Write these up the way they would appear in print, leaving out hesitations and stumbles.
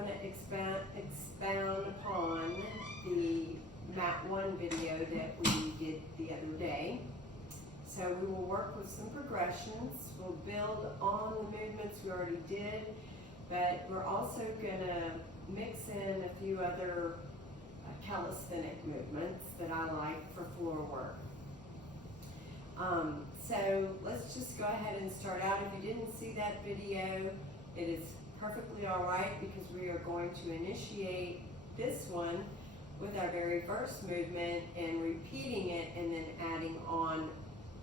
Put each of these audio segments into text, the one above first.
going to expound upon the Mat 1 video that we did the other day. So we will work with some progressions. We'll build on the movements we already did, but we're also going to mix in a few other calisthenic movements that I like for floor work. So let's just go ahead and start out. If you didn't see that video, it is perfectly all right because we are going to initiate this one with our very first movement and repeating it and then adding on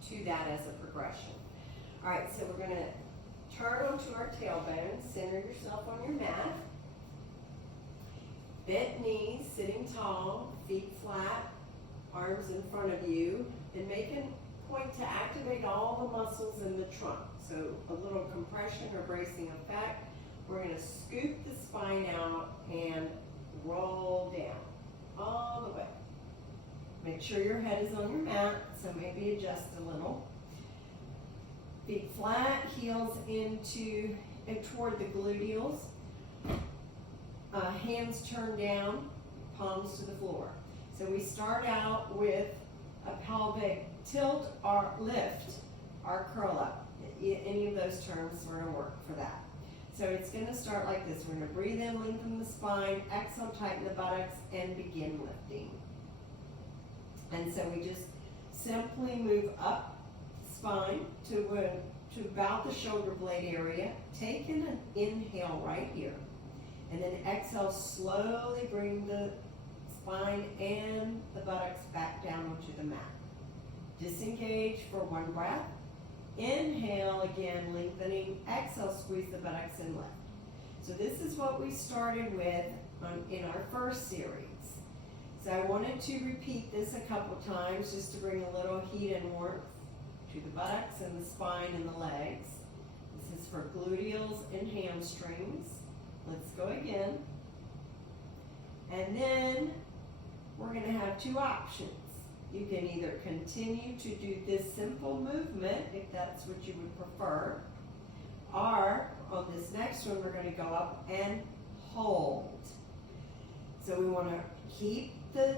to that as a progression. All right, so we're going to turn onto our tailbone, center yourself on your mat, bent knees, sitting tall, feet flat, arms in front of you, and make a point to activate all the muscles in the trunk. So a little compression or bracing effect. We're going to scoop the spine out and roll down all the way. Make sure your head is on your mat, so maybe adjust a little. Feet flat, heels into and toward the gluteals. Hands turned down, palms to the floor. So we start out with a pelvic tilt or lift or curl up. Any of those terms are going to work for that. So it's going to start like this. We're going to breathe in, lengthen the spine, exhale, tighten the buttocks, and begin lifting. And so we just simply move up spine to about the shoulder blade area. Take an inhale right here. And then exhale, slowly bring the spine and the buttocks back down onto the mat. Disengage for one breath. Inhale again, lengthening. Exhale, squeeze the buttocks and lift. So this is what we started with in our first series. So I wanted to repeat this a couple times just to bring a little heat and warmth to the buttocks and the spine and the legs. This is for gluteals and hamstrings. Let's go again. And then we're going to have two options. You can either continue to do this simple movement, if that's what you would prefer, or on this next one, we're going to go up and hold. So we want to keep the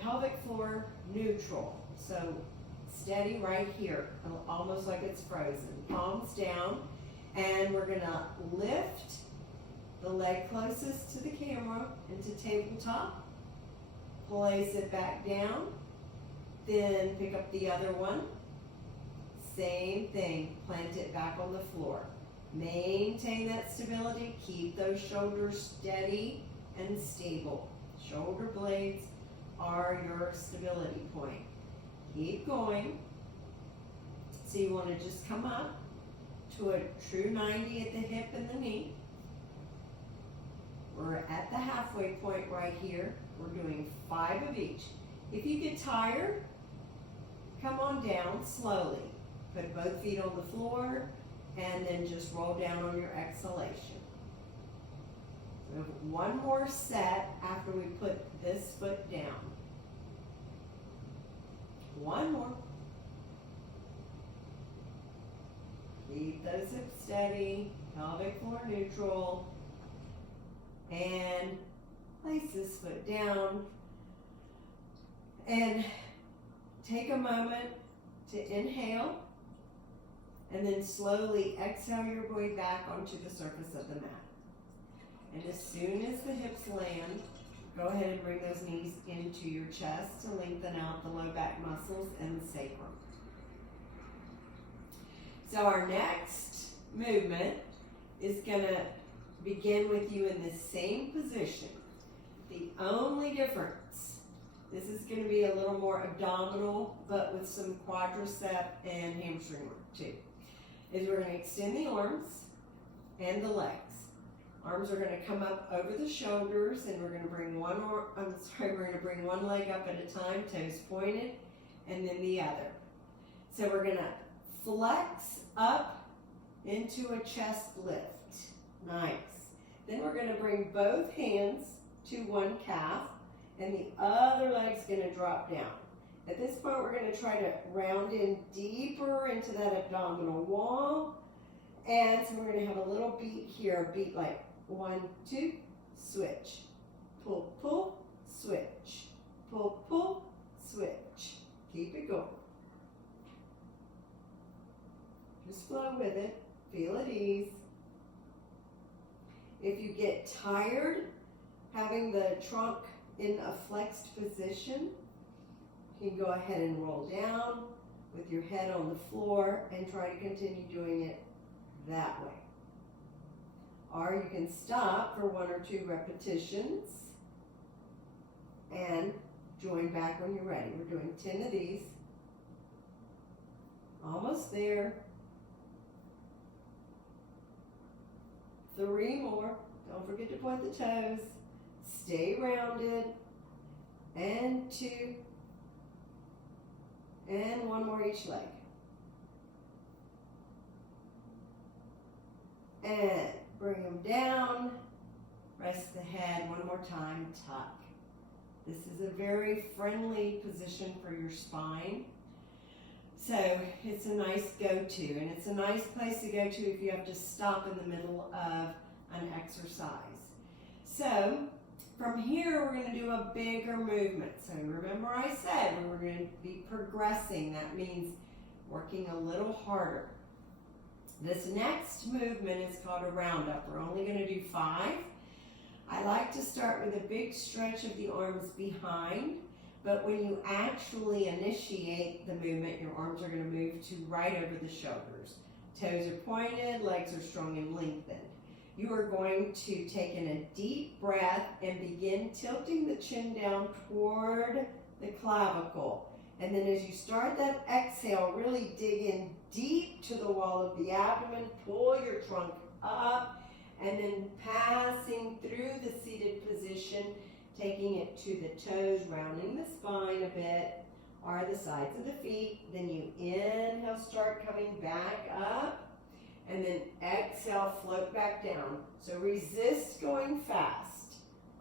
pelvic floor neutral. So steady right here, almost like it's frozen. Palms down, and we're going to lift the leg closest to the camera into tabletop. Place it back down, then pick up the other one. Same thing, plant it back on the floor. Maintain that stability, keep those shoulders steady and stable. Shoulder blades are your stability point. Keep going. So you want to just come up to a true 90 at the hip and the knee. We're at the halfway point right here. We're doing 5 of each. If you get tired, come on down slowly. Put both feet on the floor and then just roll down on your exhalation. So we have one more set after we put this foot down. One more. Keep those hips steady, pelvic floor neutral. And place this foot down and take a moment to inhale and then slowly exhale your way back onto the surface of the mat. And as soon as the hips land, go ahead and bring those knees into your chest to lengthen out the low back muscles and the sacrum. So our next movement is going to begin with you in the same position. The only difference, this is going to be a little more abdominal, but with some quadricep and hamstring work too, is we're going to extend the arms and the legs. Arms are going to come up over the shoulders, and we're going to bring one leg up at a time, toes pointed, and then the other. So we're going to flex up into a chest lift. Nice. Then we're going to bring both hands to one calf, and the other leg's going to drop down. At this point, we're going to try to round in deeper into that abdominal wall. And so we're going to have a little beat here, a beat like 1, 2, switch. Pull, pull, switch. Pull, pull, switch. Keep it going. Just flow with it. Feel at ease. If you get tired having the trunk in a flexed position, you can go ahead and roll down with your head on the floor and try to continue doing it that way. Or you can stop for 1 or 2 repetitions and join back when you're ready. We're doing 10 of these. Almost there. 3 more. Don't forget to point the toes. Stay rounded. And 2. And 1 more each leg. And bring them down. Rest the head 1 more time. Tuck. This is a very friendly position for your spine. So it's a nice go-to, and it's a nice place to go to if you have to stop in the middle of an exercise. So from here, we're going to do a bigger movement. So remember I said we were going to be progressing. That means working a little harder. This next movement is called a roundup. We're only going to do 5. I like to start with a big stretch of the arms behind, but when you actually initiate the movement, your arms are going to move to right over the shoulders. Toes are pointed, legs are strong and lengthened. You are going to take in a deep breath and begin tilting the chin down toward the clavicle. And then as you start that exhale, really dig in deep to the wall of the abdomen, pull your trunk up, and then passing through the seated position, taking it to the toes, rounding the spine a bit, or the sides of the feet. Then you inhale, start coming back up, and then exhale, float back down. So resist going fast.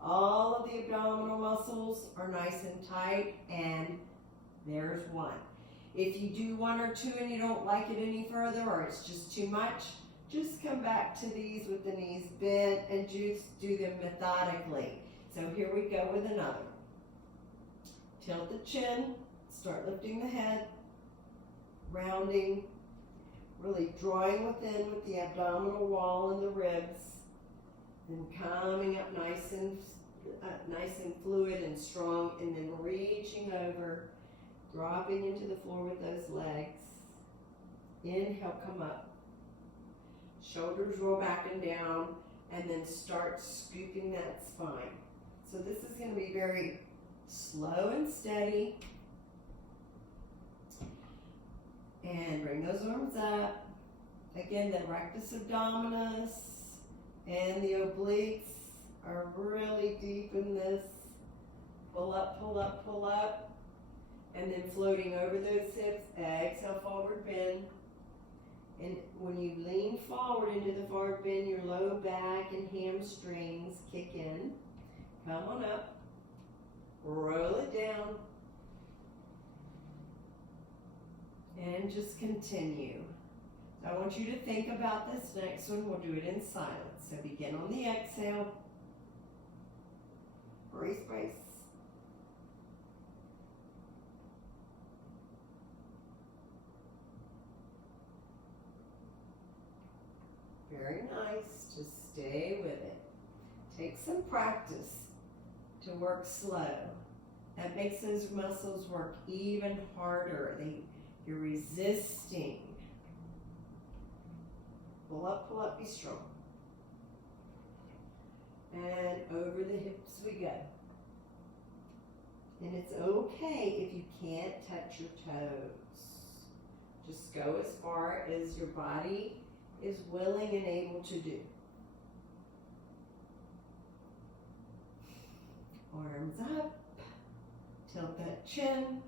All of the abdominal muscles are nice and tight, and there's 1. If you do 1 or 2 and you don't like it any further, or it's just too much, just come back to these with the knees bent and just do them methodically. So here we go with another. Tilt the chin, start lifting the head, rounding, really drawing within with the abdominal wall and the ribs, then coming up nice and fluid and strong, and then reaching over, dropping into the floor with those legs. Inhale, come up. Shoulders roll back and down, and then start scooping that spine. So this is going to be very slow and steady. And bring those arms up. Again, the rectus abdominis and the obliques are really deep in this. Pull up, pull up, pull up. And then floating over those hips, exhale, forward bend. And when you lean forward into the forward bend, your low back and hamstrings kick in. Come on up. Roll it down. And just continue. So I want you to think about this next one. We'll do it in silence. So begin on the exhale. Brace, brace. Very nice. Just stay with it. Take some practice to work slow. That makes those muscles work even harder. You're resisting. Pull up, be strong. And over the hips we go. And it's okay if you can't touch your toes. Just go as far as your body is willing and able to do. Arms up, tilt that chin,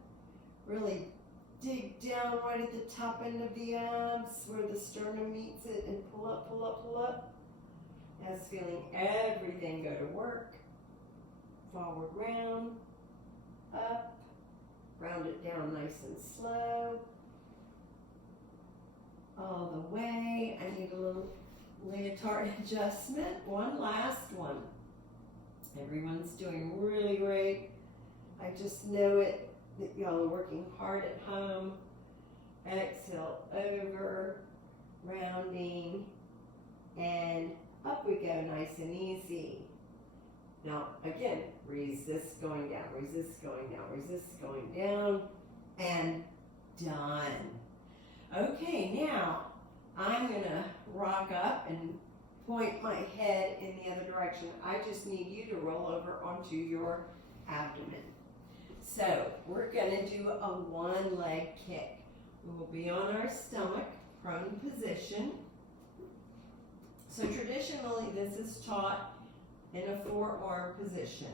really dig down right at the top end of the abs where the sternum meets it, and pull up, pull up, pull up. As feeling everything go to work. Forward round, up, round it down nice and slow. All the way. I need a little leotard adjustment. One last one. Everyone's doing really great. I just know it that y'all are working hard at home. Exhale over, rounding, and up we go, nice and easy. Now, again, resist going down, resist going down, resist going down, and done. Okay, now I'm gonna rock up and point my head in the other direction. I just need you to roll over onto your abdomen. So we're gonna do a one-leg kick. We will be on our stomach, prone position. So traditionally this is taught in a forearm position.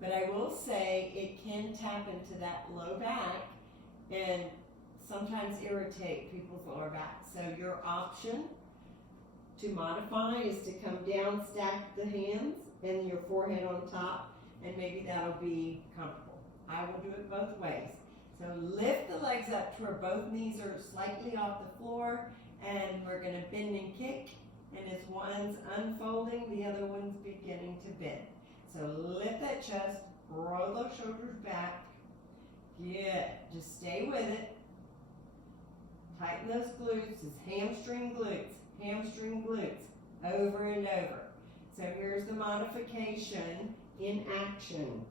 But I will say it can tap into that low back and sometimes irritate people's lower back. So your option to modify is to come down, stack the hands, and your forehead on top, and maybe that'll be comfortable. I will do it both ways. So lift the legs up to where both knees are slightly off the floor, and we're going to bend and kick. And as one's unfolding, the other one's beginning to bend. So lift that chest, roll those shoulders back. Good. Just stay with it. Tighten those glutes. It's hamstring glutes, over and over. So here's the modification in action.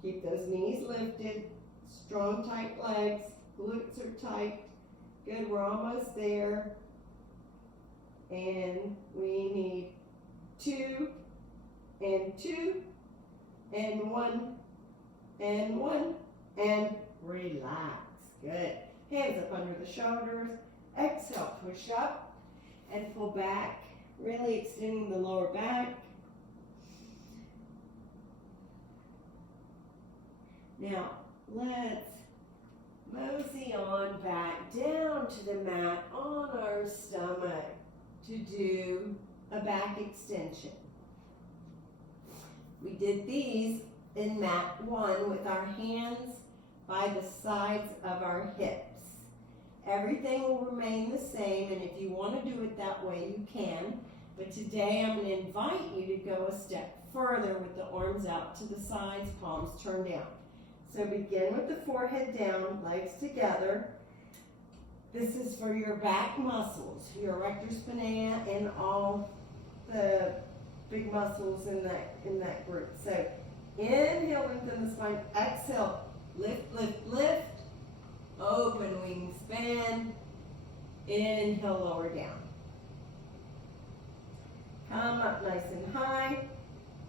Keep those knees lifted, strong, tight legs, glutes are tight. Good, we're almost there. And we need 2, and 2, and 1, and 1, and relax. Good. Hands up under the shoulders. Exhale, push up and pull back, really extending the lower back. Now, let's mosey on back down to the mat on our stomach to do a back extension. We did these in mat 1 with our hands by the sides of our hips. Everything will remain the same, and if you want to do it that way, you can. But today I'm going to invite you to go a step further with the arms out to the sides, palms turned down. So begin with the forehead down, legs together. This is for your back muscles, your erector spinae, and all the big muscles in that group. So inhale, lengthen the spine. Exhale, lift, lift, lift. Open wingspan. Inhale, lower down. Come up nice and high.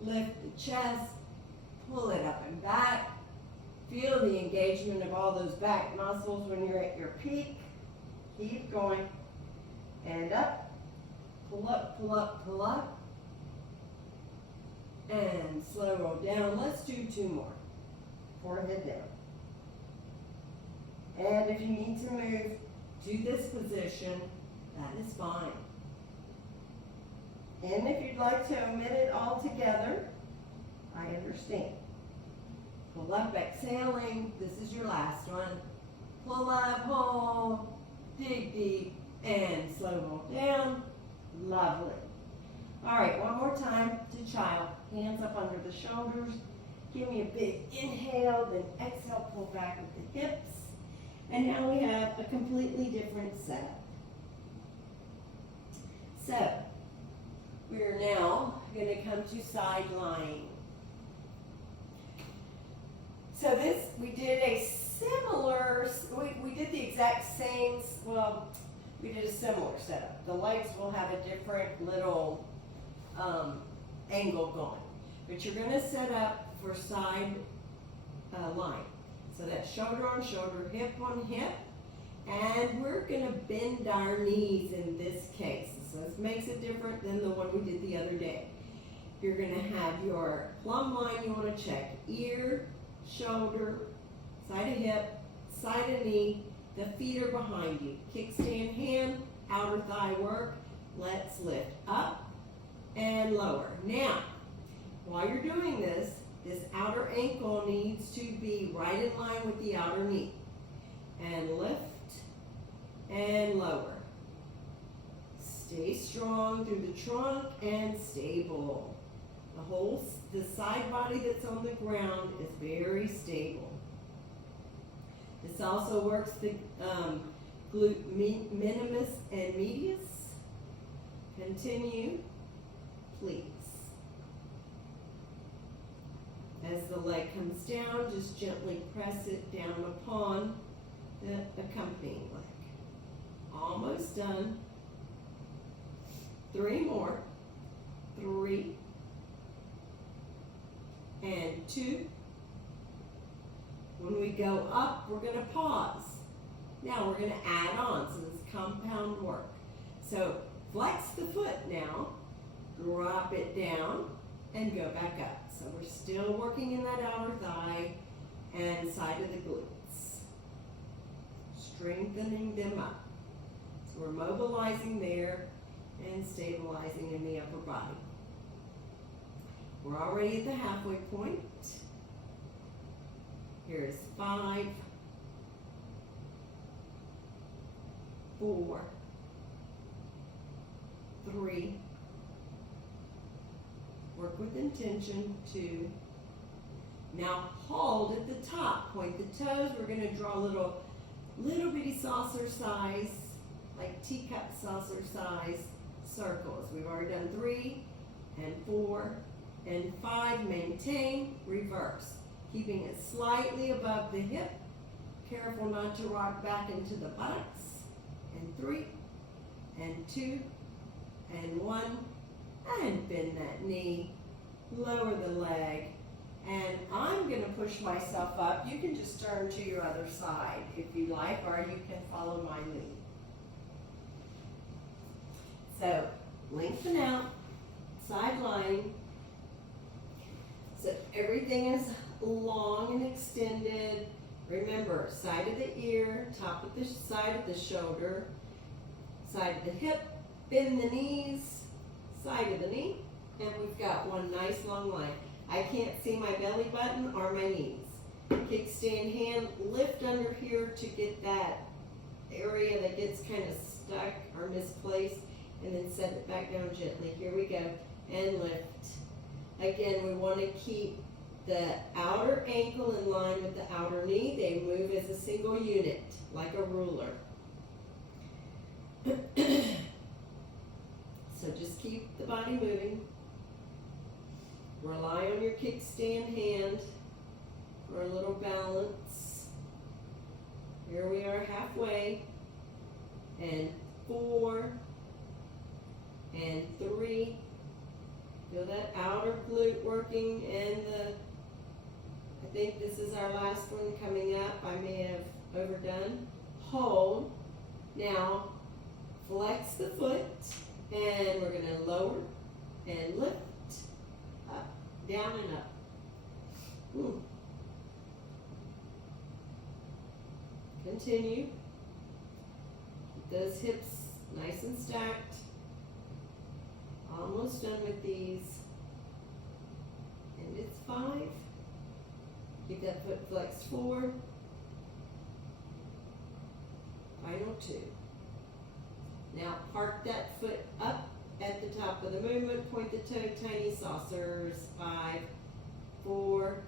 Lift the chest. Pull it up and back. Feel the engagement of all those back muscles when you're at your peak. Keep going. And up. Pull up, pull up, pull up. And slow roll down. Let's do 2 more. Forehead down. And if you need to move to this position, that is fine. And if you'd like to omit it altogether, I understand. Pull up, exhaling. This is your last one. Pull up, hold, dig deep, and slow roll down. Lovely. All right, one more time to child. Hands up under the shoulders. Give me a big inhale, then exhale, pull back with the hips. And now we have a completely different setup. So, we're now going to come to side lying. So this, we did a similar, we did the exact same, well, we did a similar setup. The legs will have a different little angle going. But you're going to set up for side lying. So that's shoulder on shoulder, hip on hip. And we're going to bend our knees in this case. So this makes it different than the one we did the other day. You're going to have your plumb line you want to check. Ear, shoulder, side of hip, side of knee. The feet are behind you. Kickstand hand, outer thigh work. Let's lift up and lower. Now, while you're doing this outer ankle needs to be right in line with the outer knee. And lift and lower. Stay strong through the trunk and stable. The side body that's on the ground is very stable. This also works the glute minimus and medius. Continue, please. As the leg comes down, just gently press it down upon the accompanying leg. Almost done. 3 more. 3 and 2. When we go up, we're going to pause. Now we're going to add on, so this is compound work. So flex the foot now, drop it down, and go back up. So we're still working in that outer thigh and side of the glutes. Strengthening them up. So we're mobilizing there and stabilizing in the upper body. We're already at the halfway point. Here's 5, 4, 3, work with intention, 2. Now hold at the top, point the toes. We're going to draw little bitty saucer size, like teacup saucer size circles. We've already done 3 and 4 and 5. Maintain, reverse. Keeping it slightly above the hip. Careful not to rock back into the buttocks. And 3, and 2, and 1, and bend that knee. Lower the leg. And I'm going to push myself up. You can just turn to your other side if you like, or you can follow my lead. So, lengthen out, side line. So everything is long and extended. Remember, side of the ear, top of the side of the shoulder, side of the hip, bend the knees, side of the knee, and we've got one nice long line. I can't see my belly button or my knees. Kickstand hand, lift under here to get that area that gets kind of stuck or misplaced, and then set it back down gently. Here we go, and lift. Again, we want to keep the outer ankle in line with the outer knee. They move as a single unit, like a ruler. So just keep the body moving. Rely on your kickstand hand for a little balance. Here we are halfway. And 4 and 3. Feel that outer glute working, and I think this is our last one coming up. I may have overdone. Hold. Now, flex the foot, and we're going to lower and lift, up, down and up. Continue. Keep those hips nice and stacked. Almost done with these. And it's 5. Keep that foot flexed 4. Final 2. Now park that foot up at the top of the movement. Point the toe, tiny saucers. 5, 4,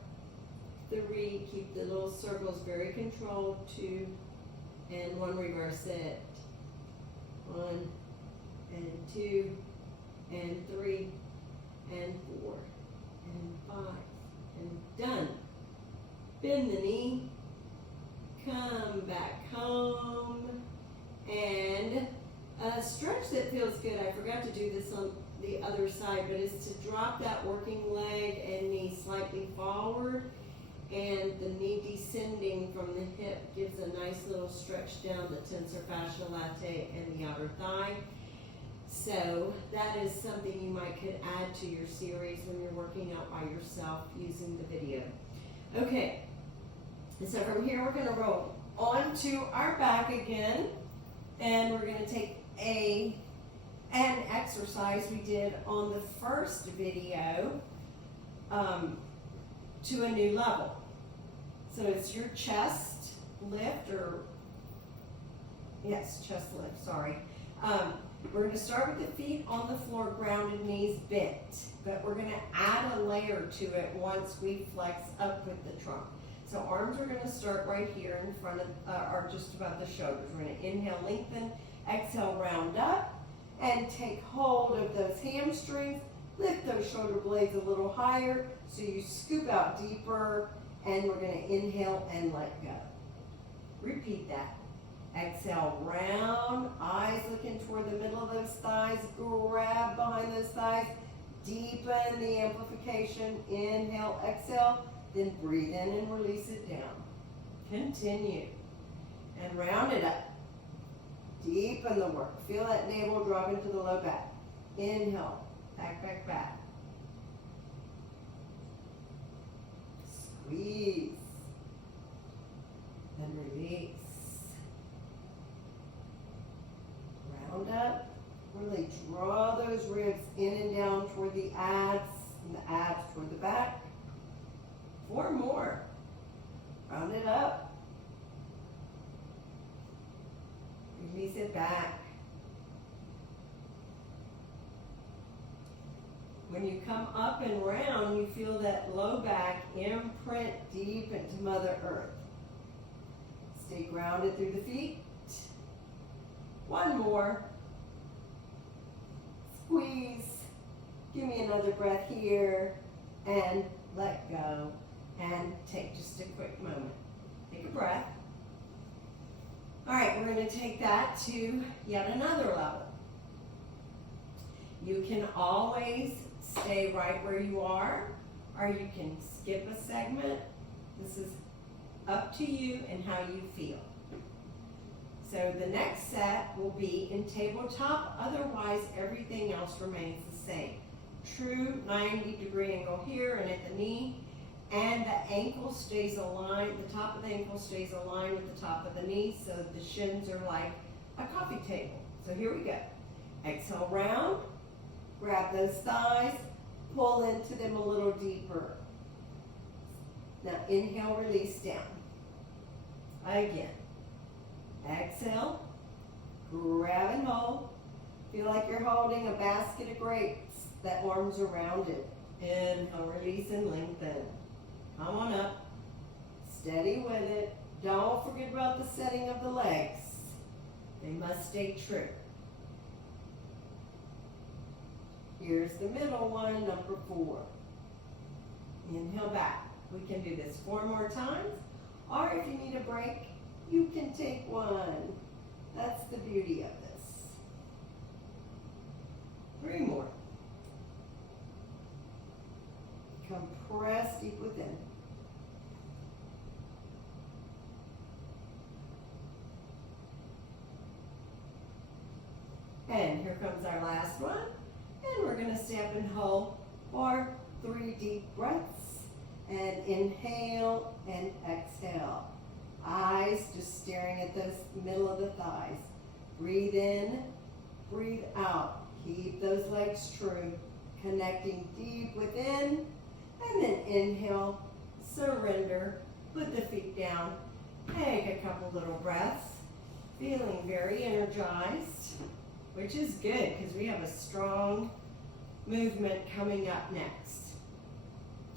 3. Keep the little circles very controlled. 2 and 1. Reverse it. 1 and 2. And 3, and 4, and 5, and done. Bend the knee, come back home, and a stretch that feels good. I forgot to do this on the other side, but it's to drop that working leg and knee slightly forward, and the knee descending from the hip gives a nice little stretch down the tensor fasciae latae and the outer thigh. So that is something you might could add to your series when you're working out by yourself using the video. Okay, so from here we're going to roll onto our back again, and we're going to take an exercise we did on the first video to a new level. So it's your chest lift, chest lift, sorry. We're going to start with the feet on the floor, grounded, knees bent, but we're going to add a layer to it once we flex up with the trunk. So arms are going to start right here in front of, or just above the shoulders. We're going to inhale, lengthen, exhale, round up, and take hold of those hamstrings. Lift those shoulder blades a little higher so you scoop out deeper, and we're going to inhale and let go. Repeat that. Exhale, round, eyes looking toward the middle of those thighs, grab behind those thighs, deepen the amplification, inhale, exhale, then breathe in and release it down. Continue, and round it up. Deepen the work, feel that navel drop into the low back. Inhale, back, back, back. Squeeze, then release. Round up, really draw those ribs in and down toward the abs, and the abs toward the back. 4 more. Round it up. Release it back. When you come up and round, you feel that low back imprint deep into Mother Earth. Stay grounded through the feet. 1 more. Squeeze. Give me another breath here. And let go. And take just a quick moment. Take a breath. All right, we're going to take that to yet another level. You can always stay right where you are, or you can skip a segment. This is up to you and how you feel. So the next set will be in tabletop, otherwise everything else remains the same. True 90-degree angle here and at the knee, and the ankle stays aligned, the top of the ankle stays aligned with the top of the knee, so the shins are like a coffee table. So here we go. Exhale, round, grab those thighs, pull into them a little deeper. Now inhale, release down. Again. Exhale, grab and hold. Feel like you're holding a basket of grapes. That arms are rounded. Inhale, release and lengthen. Come on up. Steady with it. Don't forget about the setting of the legs. They must stay true. Here's the middle one, number 4. Inhale back. We can do this 4 more times, or if you need a break, you can take 1. That's the beauty of this. 3 more. Compress deep within. And here comes our last one. And we're going to stay up and hold for 3 deep breaths. And inhale and exhale. Eyes just staring at the middle of the thighs. Breathe in, breathe out. Keep those legs true. Connecting deep within. And then inhale, surrender, put the feet down. Take a couple little breaths. Feeling very energized, which is good because we have a strong movement coming up next.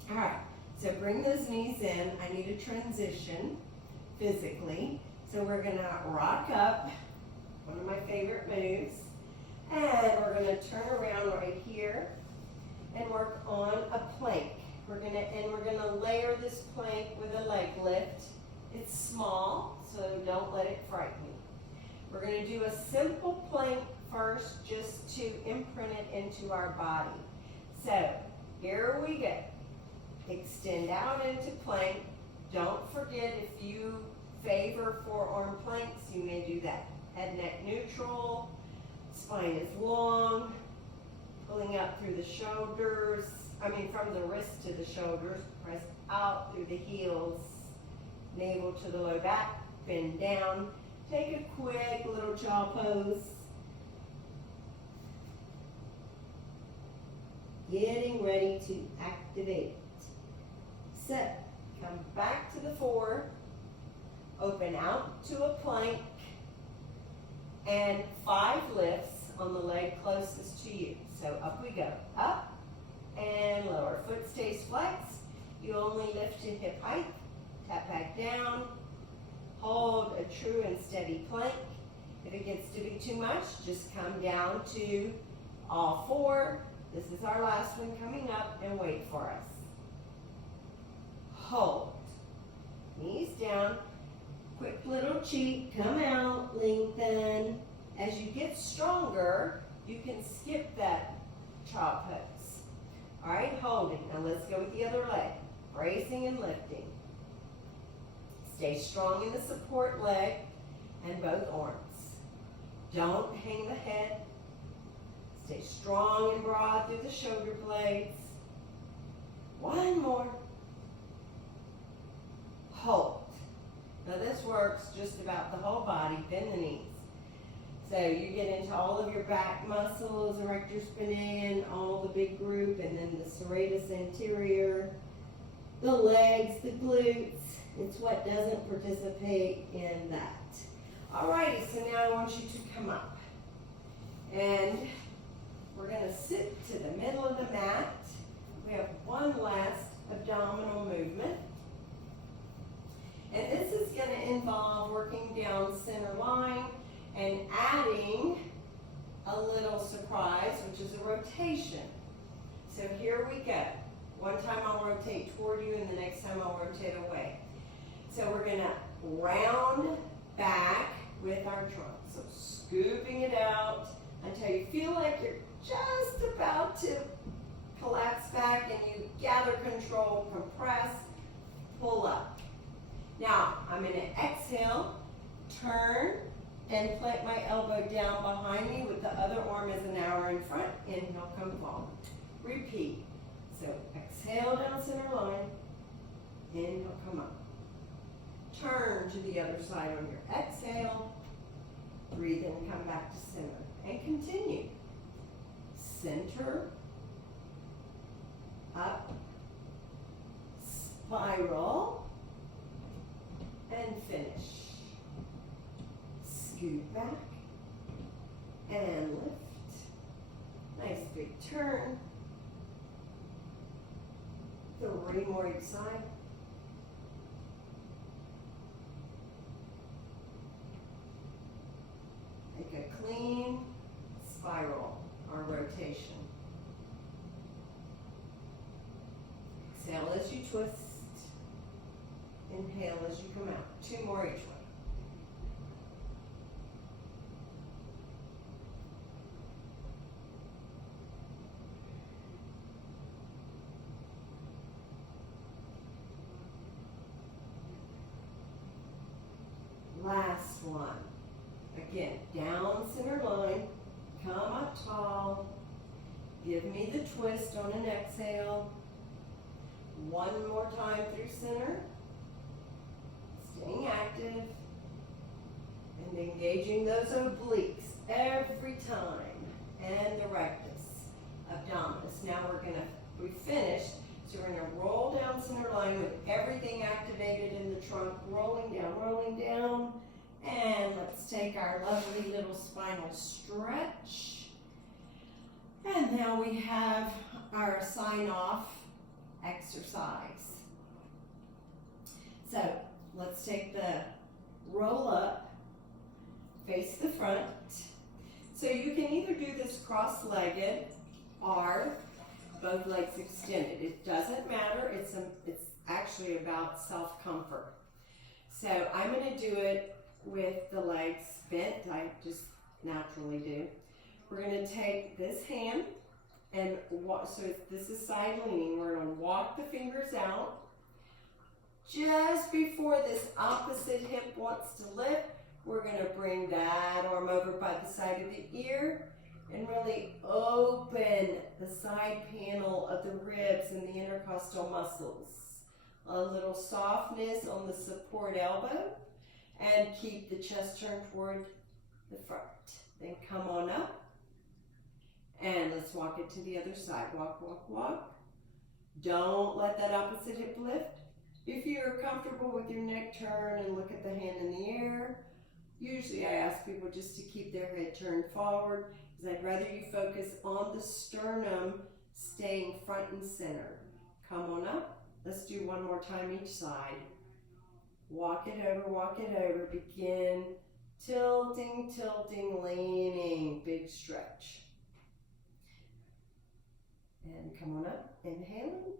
All right, so bring those knees in. I need a transition physically. So we're gonna rock up, one of my favorite moves, and we're gonna turn around right here and work on a plank. We're gonna layer this plank with a leg lift. It's small, so don't let it frighten you. We're gonna do a simple plank first just to imprint it into our body. So here we go. Extend out into plank. Don't forget, if you favor forearm planks, you may do that. Head, neck neutral, spine is long, pulling up through the shoulders, from the wrist to the shoulders, press out through the heels, navel to the low back, bend down. Take a quick little jaw pose. Getting ready to activate. Set. Come back to the 4. Open out to a plank. And 5 lifts on the leg closest to you. So up we go, up and lower. Foot stays flexed. You only lift to hip height. Tap back down. Hold a true and steady plank. If it gets to be too much, just come down to all four. This is our last one coming up, and wait for us. Hold. Knees down. Quick little cheek. Come out. Lengthen. As you get stronger, you can skip that child pose. All right, holding. Now let's go with the other leg. Bracing and lifting. Stay strong in the support leg and both arms. Don't hang the head. Stay strong and broad through the shoulder blades. One more. Hold. Now this works just about the whole body. Bend the knees. So you get into all of your back muscles, erector spinae, all the big group, and then the serratus anterior, the legs, the glutes. It's what doesn't participate in that. Alrighty, so now I want you to come up. And we're going to sit to the middle of the mat. We have one last abdominal movement. And this is going to involve working down center line and adding a little surprise, which is a rotation. So here we go. One time I'll rotate toward you, and the next time I'll rotate away. So we're going to round back with our trunk. So scooping it out until you feel like you're just about to collapse back, and you gather control, compress, pull up. Now I'm going to exhale, turn, and plant my elbow down behind me with the other arm as an arrow in front. Inhale, come forward. Repeat. So exhale down center line. Inhale, come up. Turn to the other side on your exhale. Breathe in, come back to center. And continue. Center. Up. Spiral. And finish. Scoot back and lift. Nice big turn. 3 more each side. Make a clean spiral or rotation. Exhale as you twist. Inhale as you come out. 2 more each way. Last one. Again, down center line, come up tall, give me the twist on an exhale. One more time through center, staying active, and engaging those obliques every time, and the rectus, abdominis. Now we finished, so we're gonna roll down center line with everything activated in the trunk, rolling down, and let's take our lovely little spinal stretch. And now we have our sign-off exercise. So let's take the roll up, face the front. So you can either do this cross-legged or both legs extended. It doesn't matter. It's actually about self-comfort. So I'm going to do it with the legs bent. I just naturally do. We're going to take this hand and walk. So this is side leaning. We're going to walk the fingers out. Just before this opposite hip wants to lift, we're going to bring that arm over by the side of the ear and really open the side panel of the ribs and the intercostal muscles. A little softness on the support elbow, and keep the chest turned toward the front. Then come on up, and let's walk it to the other side. Walk, walk, walk. Don't let that opposite hip lift. If you're comfortable with your neck turn and look at the hand in the air, usually I ask people just to keep their head turned forward. because I'd rather you focus on the sternum staying front and center. Come on up. Let's do one more time each side. Walk it over. Begin tilting, tilting, leaning, big stretch. And come on up, inhaling.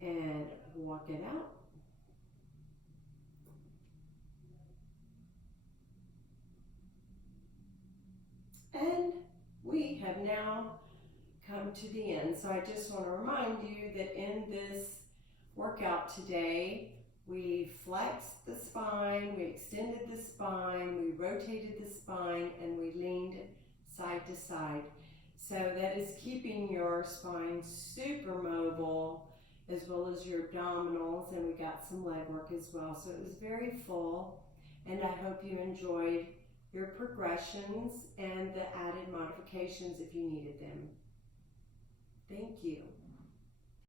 And walk it out. And we have now come to the end. So I just want to remind you that in this workout today, we flexed the spine, we extended the spine, we rotated the spine, and we leaned side to side. So that is keeping your spine super mobile, as well as your abdominals, and we got some leg work as well. So it was very full, and I hope you enjoyed your progressions and the added modifications if you needed them. Thank you.